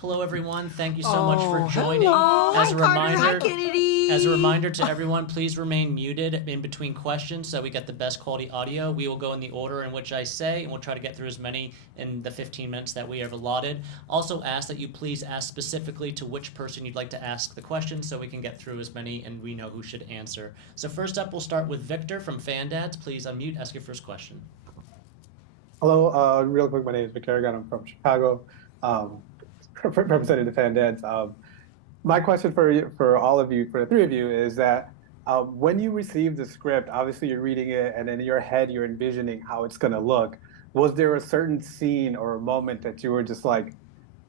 Hello, everyone. Thank you so much for joining. Hello. As a Hi, Carter. reminder, Hi, Kennedy. As a reminder to everyone, please remain muted in between questions so we get the best quality audio. We will go in the order in which I say, and we'll try to get through as many in the 15 minutes that we have allotted. Also ask that you please ask specifically to which person you'd like to ask the question so we can get through as many and we know who should answer. So first up, we'll start with Victor from FanDads. Please unmute, ask your first question. Hello, real quick, my name is Victor Aragon. I'm from Chicago, representing the FanDads. My question for all of you, for the three of you, is that when you receive the script, obviously you're reading it, and in your head you're envisioning how it's going to look. Was there a certain scene or a moment that you were just like,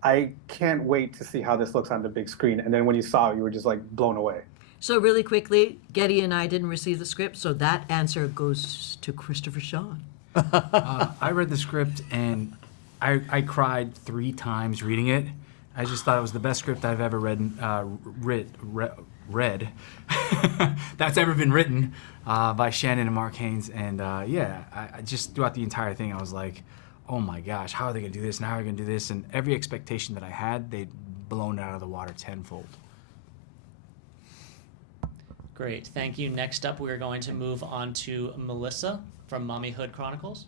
I can't wait to see how this looks on the big screen, and then when you saw it, you were just like blown away? So really quickly, Getty and I didn't receive the script, so that answer goes to Christopher Sean. I read the script and I cried 3 times reading it. I just thought it was the best script I've ever read. That's ever been written by Shannon and Mark Haynes. And yeah, I just throughout the entire thing, I was like, oh my gosh, how are they gonna do this? And how are they gonna do this? And every expectation that I had, they'd blown out of the water tenfold. Great, thank you. Next up, we're going to move on to Melissa from Mommyhood Chronicles.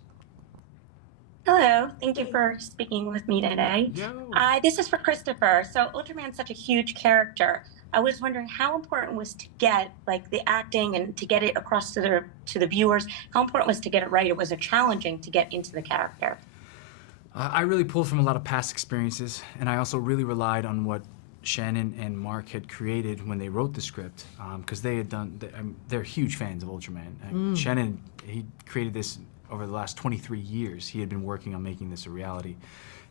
Hello, thank you for speaking with me today. Yo. This is for Christopher. So Ultraman's such a huge character. I was wondering how important was to get like the acting and to get it across to the viewers. How important was to get it right? It was challenging to get into the character. I really pulled from a lot of past experiences, and I also really relied on what Shannon and Mark had created when they wrote the script, because they had done. They're huge fans of Ultraman. Shannon, he created this over the last 23 years. He had been working on making this a reality,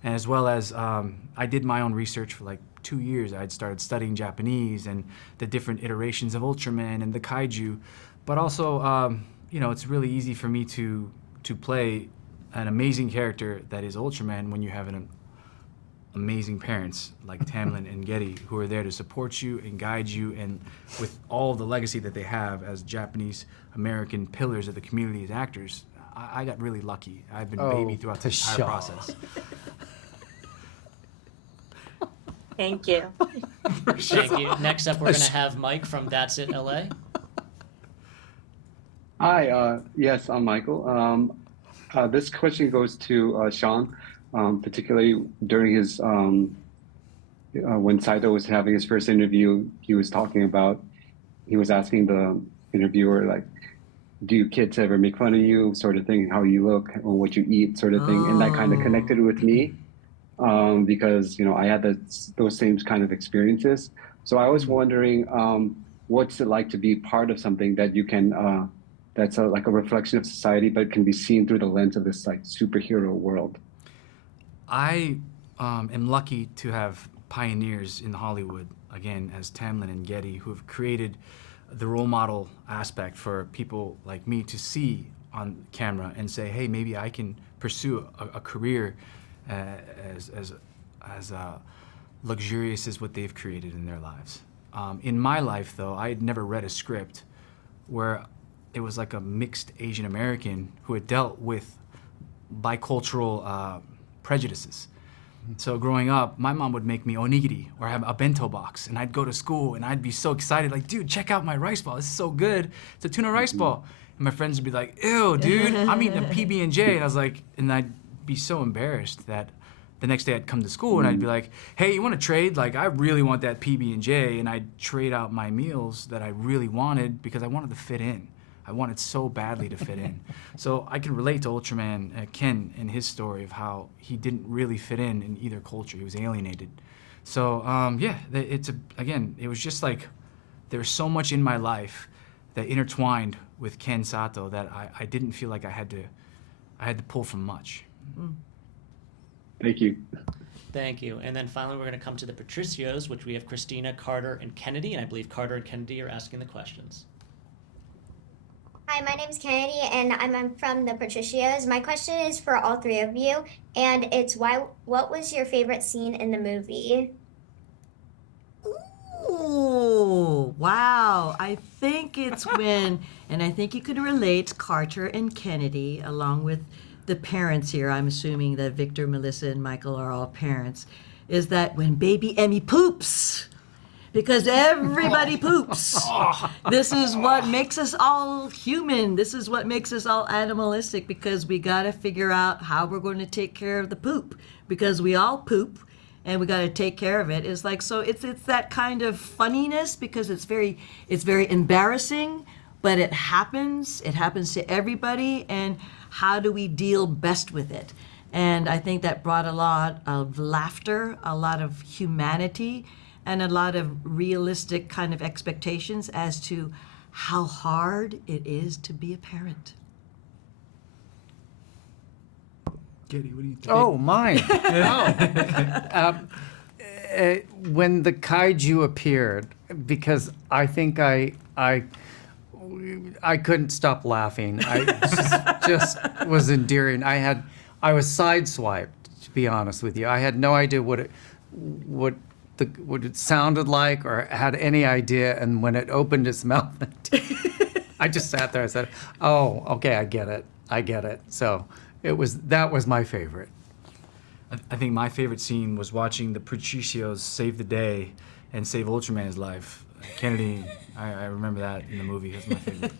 and as well as I did my own research for like 2 years. I'd started studying Japanese and the different iterations of Ultraman and the kaiju, but also, you know, it's really easy for me to play an amazing character that is Ultraman when you have an amazing parents like Tamlin and Getty who are there to support you and guide you, and with all the legacy that they have as Japanese American pillars of the community as actors, I got really lucky. I've been baby throughout the entire process. Thank you. Thank you. Next up, we're going to have Mike from That's It LA. Hi, yes, I'm Michael. This question goes to Sean, particularly during his, when Saito was having his first interview, he was asking the interviewer, like, do you kids ever make fun of you, sort of thing, how you look or what you eat, sort of thing. And that kind of connected with me because, you know, I had those same kind of experiences. So I was wondering, what's it like to be part of something that you can, that's like a reflection of society, but can be seen through the lens of this like superhero world? I am lucky to have pioneers in Hollywood, again, as Tamlin and Getty, who have created the role model aspect for people like me to see on camera and say, hey, maybe I can pursue a career as luxurious as what they've created in their lives. In my life, though, I had never read a script where it was like a mixed Asian American who had dealt with bicultural prejudices. So growing up, my mom would make me onigiri or have a bento box, and I'd go to school and I'd be so excited, like, dude, check out my rice ball. This is so good. It's a tuna rice ball. And my friends would be like, ew, dude, I'm eating a PB&J. And I was like, and I'd be so embarrassed that the next day I'd come to school and I'd be like, hey, you want to trade? Like, I really want that PB&J. And I'd trade out my meals that I really wanted because I wanted to fit in. I wanted so badly to fit in. So I can relate to Ultraman, Ken, and his story of how he didn't really fit in either culture. He was alienated. So yeah, it was just like there's so much in my life that intertwined with Ken Sato that I didn't feel like I had to pull from much. Thank you. Thank you. And then finally, we're going to come to the Patricios, which we have Christina, Carter, and Kennedy. And I believe Carter and Kennedy are asking the questions. Hi, my name's Kennedy, and I'm from the Patricios. My question is for all three of you, and it's what was your favorite scene in the movie? Ooh, wow. I think it's when, and I think you could relate, Carter and Kennedy, along with the parents here. I'm assuming that Victor, Melissa, and Michael are all parents. is that when baby Emmy poops, because everybody poops. This is what makes us all human. This is what makes us all animalistic, because we got to figure out how we're going to take care of the poop, because we all poop and we got to take care of it. It's like, so it's that kind of funniness, because it's very embarrassing, but it happens to everybody, and how do we deal best with it? And I think that brought a lot of laughter, a lot of humanity, and a lot of realistic kind of expectations as to how hard it is to be a parent. Getty, what do you think? Oh, mine. When the kaiju appeared, because I think I couldn't stop laughing. I just was endearing. I was sideswiped, to be honest with you. I had no idea what it sounded like or had any idea. And when it opened its mouth, I just sat there and said, "Oh, okay, I get it." So that was my favorite. I think my favorite scene was watching the Patricios save the day and save Ultraman's life. Kennedy, I remember that in the movie. That's my favorite.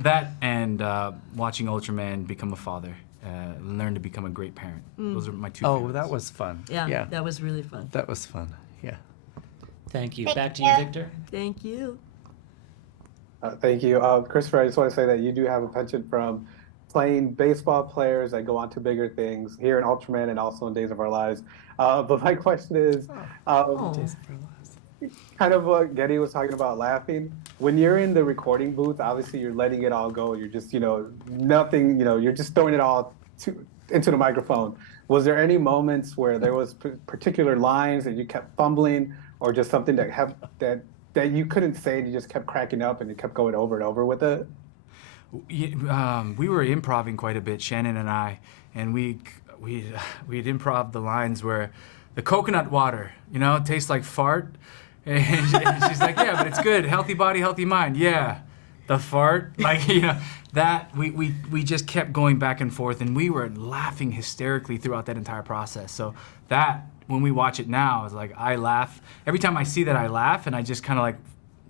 That and watching Ultraman become a father, learn to become a great parent. Those are my two favorites. Oh, that was fun. Yeah, that was really fun. That was fun. Yeah. Thank you. Thank Back to you, you. Victor. Thank you. Thank you. Christopher, I just want to say that you do have a penchant from playing baseball players that go on to bigger things here in Ultraman and also in Days of Our Lives. But my question is, kind of what Getty was talking about, laughing. When you're in the recording booth, obviously you're letting it all go. You're just, nothing, you're just throwing it all into the microphone. Was there any moments where there was particular lines that you kept fumbling, or just something that you couldn't say and you just kept cracking up and you kept going over and over with it? We were improvising quite a bit, Shannon and I, and we'd improv the lines where the coconut water, tastes like fart, and she's like, yeah, but it's good, healthy body, healthy mind. Yeah, the fart, that we just kept going back and forth, and we were laughing hysterically throughout that entire process. So that, when we watch it now, is like, I laugh every time I see that. I laugh, and I just kind of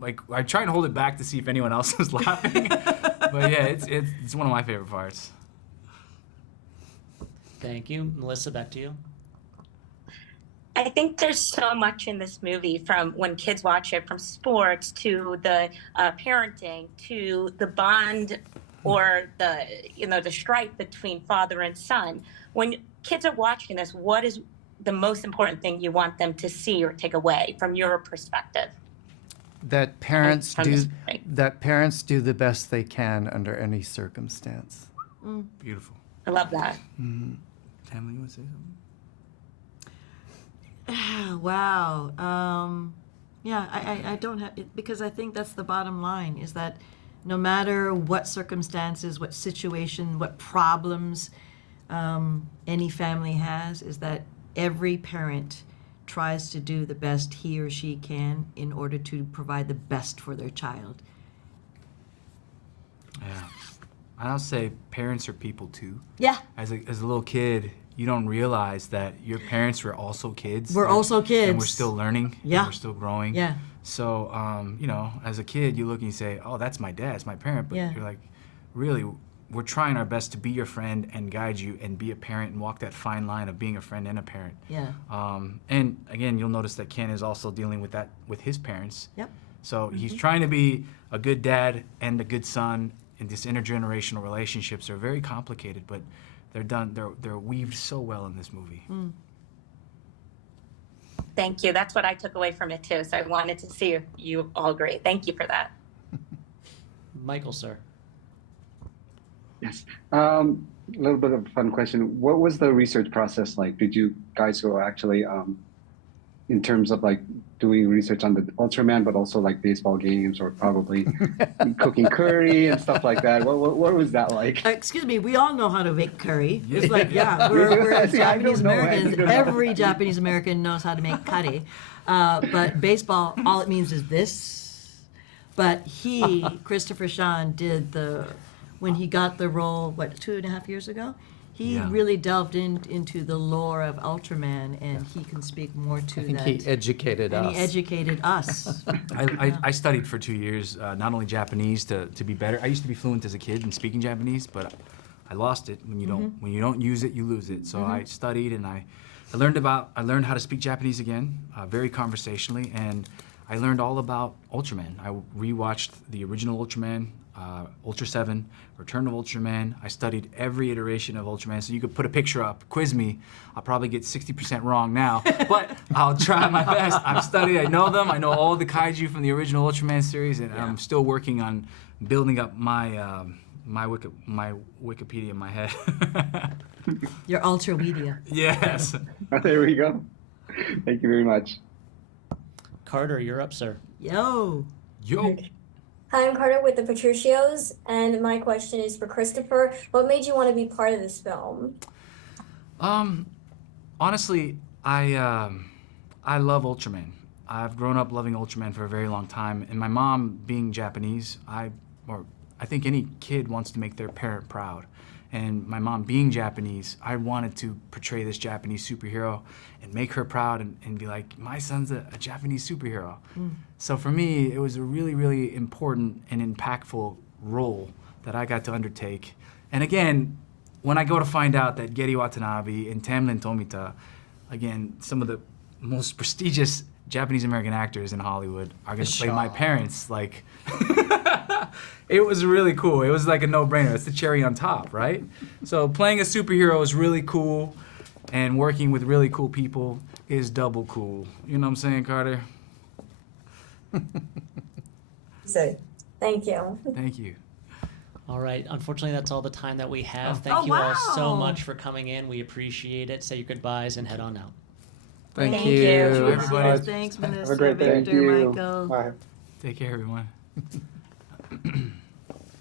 like I try and hold it back to see if anyone else is laughing. But yeah, it's one of my favorite parts. Thank you. Melissa, back to you. I think there's so much in this movie, from when kids watch it, from sports to the parenting to the bond or the strife between father and son. When kids are watching this, what is the most important thing you want them to see or take away from your perspective? That parents From do this movie. that parents do the best they can under any circumstance. Beautiful. I love that. Tammy, you want to say something? Wow. Yeah, I don't have it, because I think that's the bottom line, is that no matter what circumstances, what situation, what problems any family has, is that every parent tries to do the best he or she can in order to provide the best for their child. Yeah. I'll say parents are people too. Yeah, As a little kid, you don't realize that your parents were also kids. we're also kids. And we're still learning. Yeah. And we're still growing. Yeah. So, as a kid, you look and you say, oh, that's my dad, it's my parent. But Yeah. you're like, really, we're trying our best to be your friend and guide you and be a parent and walk that fine line of being a friend and a parent. Yeah. And again, you'll notice that Ken is also dealing with that with his parents. Yep. So he's trying to be a good dad and a good son. And these intergenerational relationships are very complicated, but they're weaved so well in this movie. Thank you. That's what I took away from it too. So I wanted to see if you all agree. Thank you for that. Michael, sir. Yes. A little bit of a fun question. What was the research process like? Did you guys go actually, in terms of like doing research on the Ultraman, but also like baseball games or probably cooking curry and stuff like that? What was that like? Excuse me, we all know how to make curry. It's Yeah. like, yeah, we're See, I don't Japanese know. Americans. I don't know. Every Japanese American knows how to make curry. But baseball, all it means is this. But Christopher Sean, when he got the role, 2.5 years ago? He Yeah. really delved into the lore of Ultraman, and he can speak more to I think that. he educated and us. he educated us. I studied for 2 years, not only Japanese to be better. I used to be fluent as a kid in speaking Japanese, but I lost it. When you don't use it, you lose it. So I studied and I learned how to speak Japanese again, very conversationally, and I learned all about Ultraman. I rewatched the original Ultraman, Ultra 7, Return of Ultraman. I studied every iteration of Ultraman, so you could put a picture up, quiz me. I'll probably get 60% wrong now, but I'll try my best. I've studied, I know them. I know all the kaiju from the original Ultraman series, and I'm still working on building up my my Wikipedia in my head. Your Ultramedia. Yes. There we go. Thank you very much. Carter, you're up, sir. Yo. Yo. Hi, I'm Carter with the Patricios, and my question is for Christopher. What made you want to be part of this film? Honestly, I love Ultraman. I've grown up loving Ultraman for a very long time, and my mom being Japanese, I think any kid wants to make their parent proud. And my mom being Japanese, I wanted to portray this Japanese superhero and make her proud and be like, my son's a Japanese superhero. So for me, it was a really, really important and impactful role that I got to undertake. And again, when I go to find out that Geri Watanabe and Tamlin Tomita, again, some of the most prestigious Japanese American actors in Hollywood are going to play my parents, like, it was really cool. It was like a no-brainer. It's the cherry on top, right? So playing a superhero is really cool, and working with really cool people is double cool. You know what I'm saying, Carter? Thank you. Thank you. All right. Unfortunately, that's all the time that we have. Oh, Thank you all so wow. much for coming in. We appreciate it. Say your goodbyes and head on out. Thank Thank you. you. Everybody. Thanks, Have a Melissa, great day. Victor, Thank you. Michael. Bye. Take care, everyone.